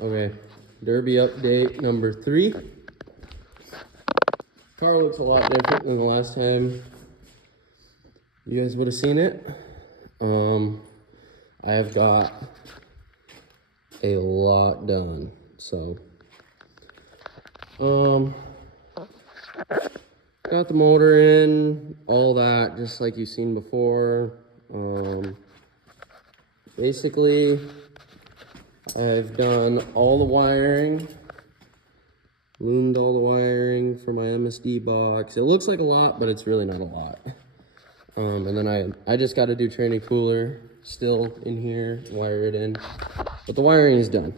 Okay, Derby update number 3. Car looks a lot different than the last time you guys would have seen it. I have got a lot done, so got the motor in, all that, just like you've seen before. Basically, I've done all the wiring, loomed all the wiring for my MSD box. It looks like a lot, but it's really not a lot. And then I just got to do training cooler still in here, wire it in, but the wiring is done.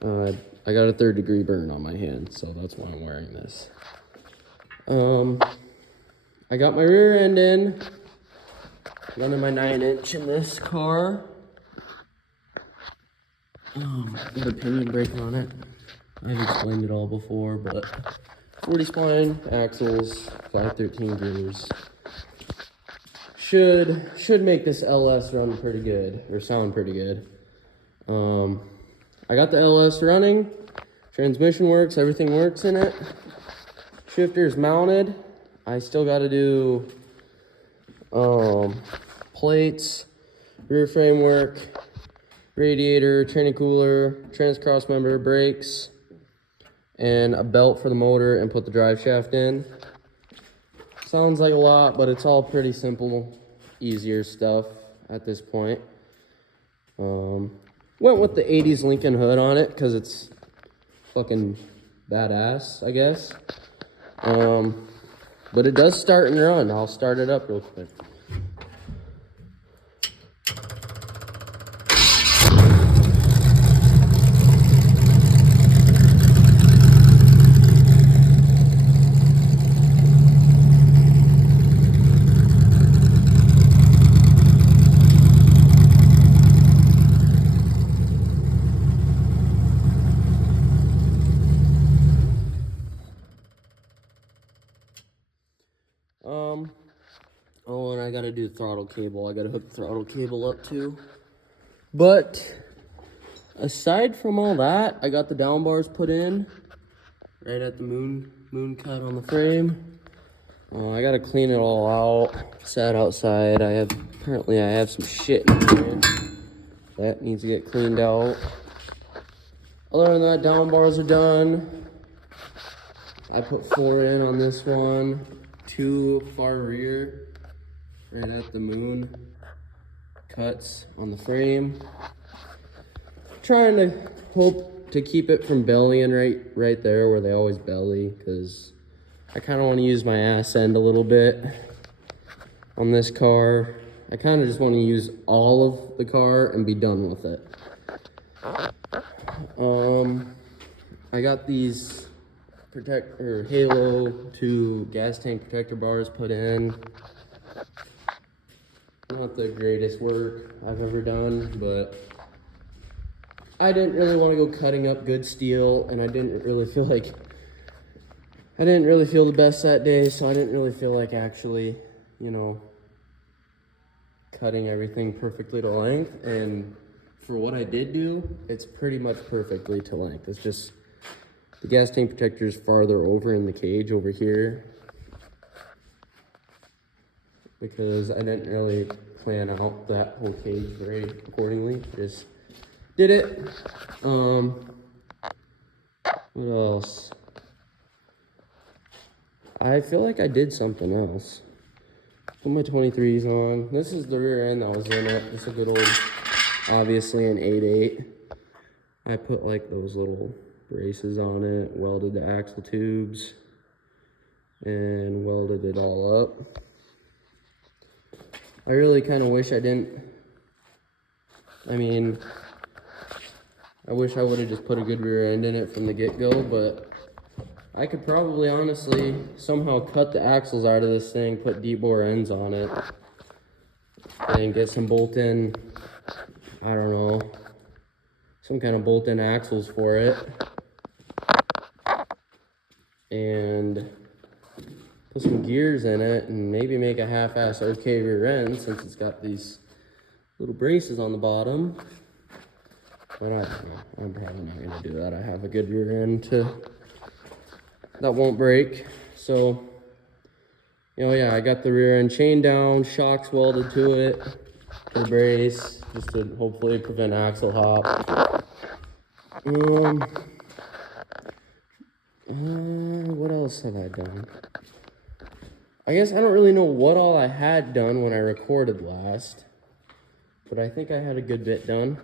I got a 3rd degree burn on my hand, so that's why I'm wearing this. I got my rear end in, running my 9-inch in this car. Got a pinion brake on it. I've explained it all before, but 40 spline axles, 513 gears. Should make this LS run pretty good, or sound pretty good. I got the LS running, transmission works, everything works in it. Shifter's mounted. I still got to do plates, rear framework, radiator, training cooler, trans cross member, brakes, and a belt for the motor, and put the drive shaft in. Sounds like a lot, but it's all pretty simple, easier stuff at this point. Went with the 80s Lincoln hood on it because it's fucking badass, I guess. But it does start and run. I'll start it up real quick. Oh, and I gotta do the throttle cable. I gotta hook the throttle cable up too. But aside from all that, I got the down bars put in right at the moon cut on the frame. I gotta clean it all out. Sat outside. Apparently I have some shit in here that needs to get cleaned out. Other than that, down bars are done. I put 4 in on this one, 2 far rear, right at the moon cuts on the frame. Trying to hope to keep it from bellying right there where they always belly, because I kind of want to use my ass end a little bit on this car. I kind of just want to use all of the car and be done with it. I got these Halo 2 gas tank protector bars put in. Not the greatest work I've ever done, but I didn't really want to go cutting up good steel, and I didn't really feel the best that day, so I didn't really feel like actually, cutting everything perfectly to length. And for what I did do, it's pretty much perfectly to length. It's just the gas tank protector is farther over in the cage over here, because I didn't really plan out that whole cage very accordingly. Just did it. What else? I feel like I did something else. Put my 23s on. This is the rear end that was in it. Just a good old, obviously an 8.8. I put like those little braces on it, welded the axle tubes, and welded it all up. I really kind of wish I didn't. I wish I would have just put a good rear end in it from the get-go, but I could probably honestly somehow cut the axles out of this thing, put deep bore ends on it, and get some bolt-in, I don't know, some kind of bolt-in axles for it, and put some gears in it, and maybe make a half-ass okay rear end, since it's got these little braces on the bottom. But I don't know. I'm probably not gonna do that. I have a good rear end that won't break. So, yeah, I got the rear end chain down, shocks welded to it, to the brace, just to hopefully prevent axle hop. What else have I done? I guess I don't really know what all I had done when I recorded last, but I think I had a good bit done.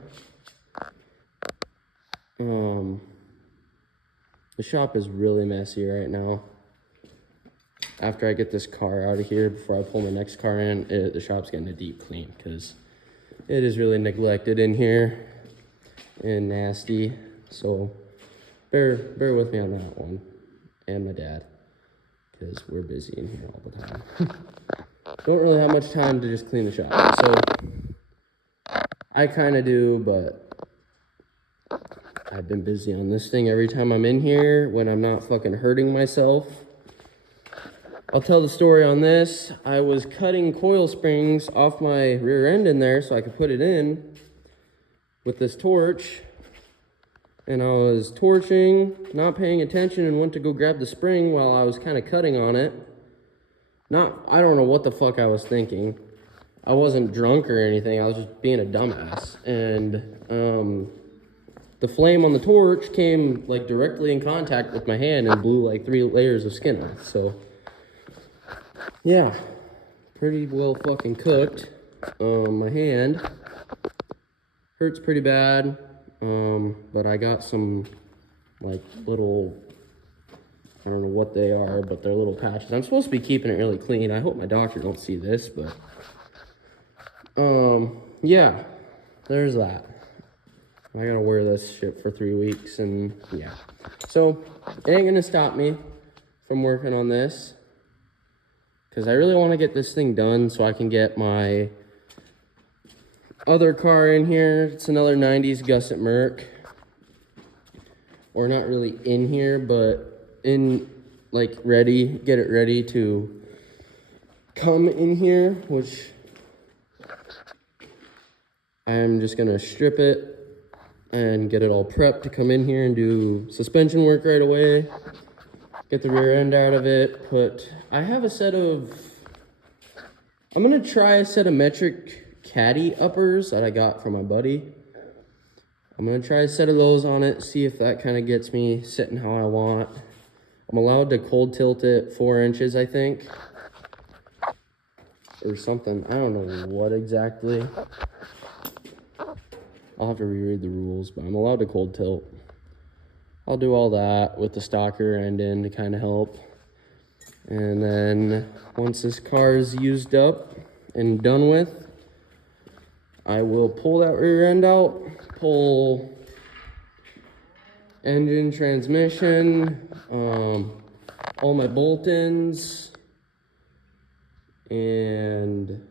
The shop is really messy right now. After I get this car out of here, before I pull my next car in, the shop's getting a deep clean because it is really neglected in here and nasty. So bear with me on that one, and my dad, because we're busy in here all the time. Don't really have much time to just clean the shop, so I kind of do, but I've been busy on this thing every time I'm in here when I'm not fucking hurting myself. I'll tell the story on this. I was cutting coil springs off my rear end in there so I could put it in with this torch. And I was torching, not paying attention, and went to go grab the spring while I was kind of cutting on it. I don't know what the fuck I was thinking. I wasn't drunk or anything. I was just being a dumbass. And the flame on the torch came like directly in contact with my hand and blew like 3 layers of skin off. So yeah, pretty well fucking cooked. My hand hurts pretty bad. But I got some like little, I don't know what they are, but they're little patches. I'm supposed to be keeping it really clean. I hope my doctor don't see this, but yeah, there's that. I gotta wear this shit for 3 weeks, and yeah. So it ain't gonna stop me from working on this, because I really want to get this thing done so I can get my other car in here. It's another 90s Gusset Merc. Or not really in here, but in, like, get it ready to come in here, which I'm just gonna strip it and get it all prepped to come in here and do suspension work right away. Get the rear end out of it. I have a set of, I'm gonna try a set of metric caddy uppers that I got from my buddy. I'm gonna try a set of those on it, see if that kind of gets me sitting how I want. I'm allowed to cold tilt it 4 inches, I think, or something. I don't know what exactly. I'll have to reread the rules, but I'm allowed to cold tilt. I'll do all that with the stocker end in to kind of help. And then once this car is used up and done with, I will pull that rear end out, pull engine, transmission, all my bolt-ins, and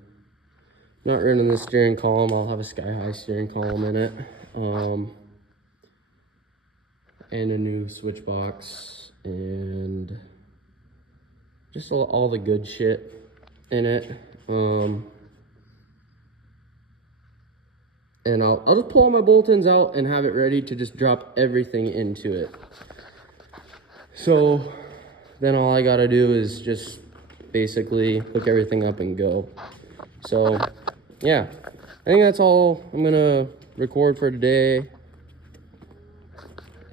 not running the steering column. I'll have a sky-high steering column in it, and a new switch box, and just all the good shit in it. And I'll just pull all my bolt-ins out and have it ready to just drop everything into it. So then all I gotta do is just basically hook everything up and go. So yeah, I think that's all I'm gonna record for today.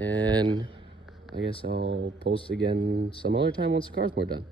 And I guess I'll post again some other time once the car's more done.